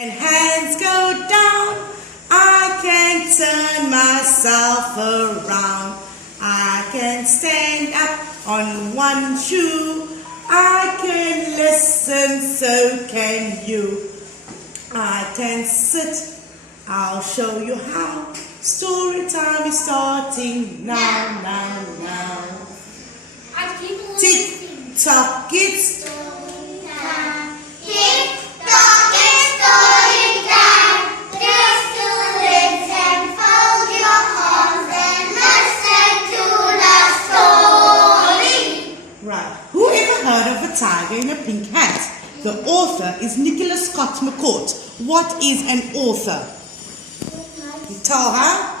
And hands go down, I can turn myself around. I can stand up on one shoe. I can listen, so can you. I can sit, I'll show you how. Story time is starting now, now, now. Tick tock, it's story time. Tick tock, it's story time. Just to listen, fold your arms and listen to the story. right. Who ever heard of a tiger in a pink hat? The author is Nicholas Scott McCourt. What is an author? You tell her.